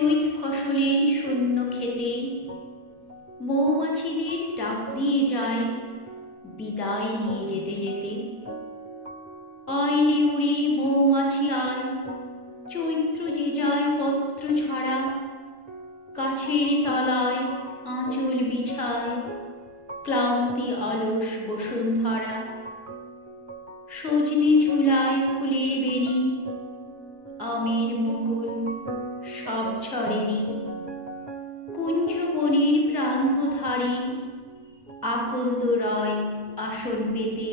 চৈত ফসলের শূন্য খেতে মৌমাছিদের ডাক দিয়ে যায় বিদায় নিয়ে যেতে যেতে। আয় রে উড়ে মৌমাছি আয়, চৈত্র যে যায় পত্র ছাড়া, গাছের তলায় আঁচল বিছায় ক্লান্তি অলস বসুন্ধরা। সজনে ঝুলায় ফুলের বেণী, আমের মুকুল সব ঝরেনি। কুঞ্জবনের প্রান্ত ধারে আকন্দ রয় আসন পেতে।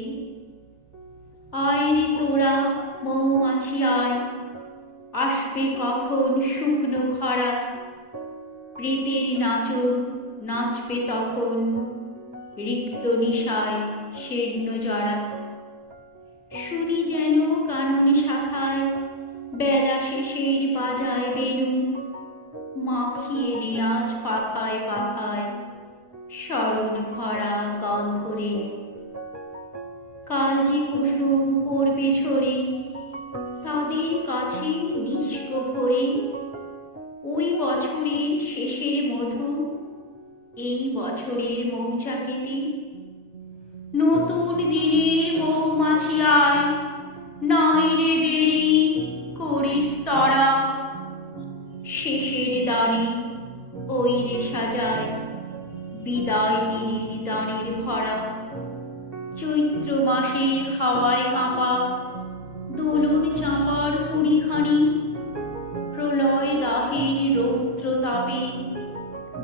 আয় রে তোরা মৌমাছি আয়, আসবে কখন শুকনো খরা, প্রেতের নাচন নাচবে তখন রিক্ত নিশায় শীর্ণ জরা। শুনি যেন কাননে শাখায় বেলা শেষের বাজায় বেণু, মাখিয়ে নেয়াজ পাখায় পাখায় স্মরণ ভরা গন্ধ রেণু। কাল যে কুসুম পড়বে ঝরে তাদের কাছে নিষ্ক ভরে, ওই বছরের শেষের মধু এই বছরের মৌচাকেতে। নতুন দিনের মৌমাছি আয়, নাই রে দেরি করিস তরা, শেষের দানে ওই রে সাজায় বিদায় দিনের দানের ভরা। চৈত্র মাসের হাওয়ায় কাঁপা দোলন চাঁপার কুড়িখানি, প্রলয় দাহের রৌদ্র তাপে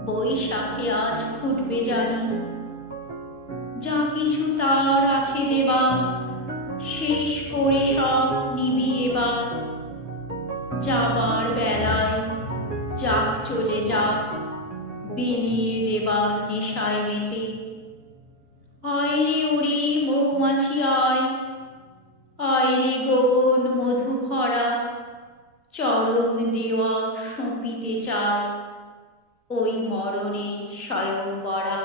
বৈশাখে আজ ফুটবে জানি। যা কিছু তার আছে দেবার শেষ করে সব নিবিয়ে বা, যাবার বেলায় যাক চলে যাক বিলিয়ে দেবার নেশায় মেতে। আয় রে উড়ে মৌমাছি আয়, আয় রে গোপন মধু ভরা, চরম দেওয়া সঁপিতে চায় ওই মরণের স্বয়ংবরা।